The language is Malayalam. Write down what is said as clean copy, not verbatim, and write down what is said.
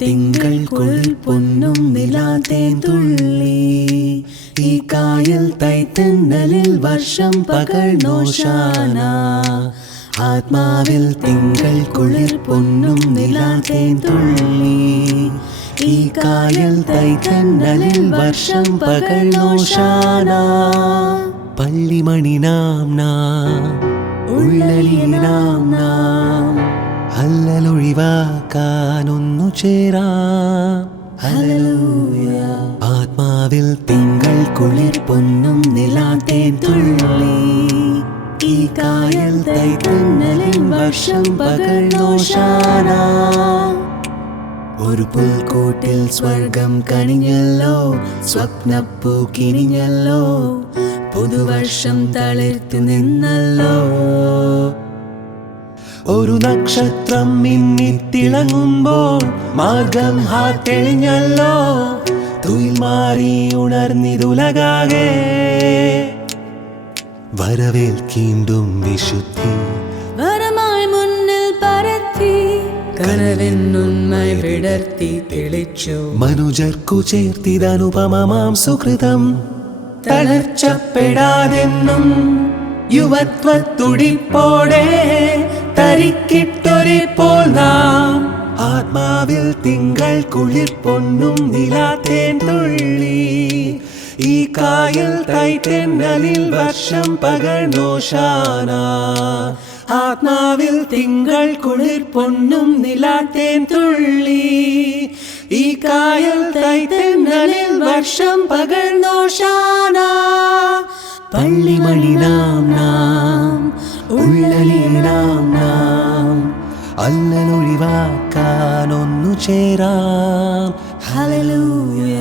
തിങ്കൾ കുളിർ പൊന്നും നിലാതേൻ തുള്ളി ഈ കായൽ തൈത്തന്നലിൽ വർഷം പകൽ നോശാന ആത്മാവിൽ തിങ്കൾ കുളിർ പൊന്നും നിലാതേൻ തുള്ളി ഈ കായൽ തൈത്തന്നലിൽ വർഷം പകൽ നോശാന പള്ളിമണി നാം ഉള്ളലി നാം ഹല്ലലൊഴിവാക്കാനൊന്നു ചേരാം ഹല്ലേലൂയ ആത്മാവിൽ തിങ്കൾ കുളിർ പൊന്നും നിലാതേൻ തുള്ളി ഈ കായൽ തൈത്തന്നലിൽ വർഷം പകൽ നോശാന ഒരു പുൽക്കൂട്ടിൽ സ്വർഗം കണിഞ്ഞല്ലോ സ്വപ്നപ്പൂ കിനിഞ്ഞല്ലോ പുതുവർഷം തളിർത്തു നിന്നല്ലോ ഒരു നക്ഷത്രം മിന്നിത്തിളങ്ങുമ്പോൾ മാർഗം തെളിഞ്ഞല്ലോ തുയിൽ മാറി ഉണർന്നിതുലകാകെ വരവേൽക്കീണ്ടും വിശുദ്ധി വരമായി മുന്നിൽ പരത്തി കനവിനുന്മൈ വിടർത്തി തെളിച്ചു മനുജർക്കു ചേർത്തിതനുപമമാം സുകൃതം തളർച്ചപ്പെടാതെന്നും യുവത്വത്തുടിപ്പോടെ തരിക്കിട്ടൊരിപ്പോൾ നാം ആത്മാവിൽ തിങ്കൾ കുളിർ പൊന്നും നിലാതേൻ തുള്ളി ഈ കായൽ തൈത്തന്നലിൽ വർഷം പകൽ നോശാന ആത്മാവിൽ തിങ്കൾ കുളിർ പൊന്നും നിലാതേൻ തുള്ളി ഈ കായൽ തൈത്തന്നലിൽ വർഷം പകൽ നോശാന പള്ളിമണി നാം ഉള്ളലി നാം അല്ലലൊഴിവാക്കാനൊന്നു ചേരാം ഹല്ലേലൂയ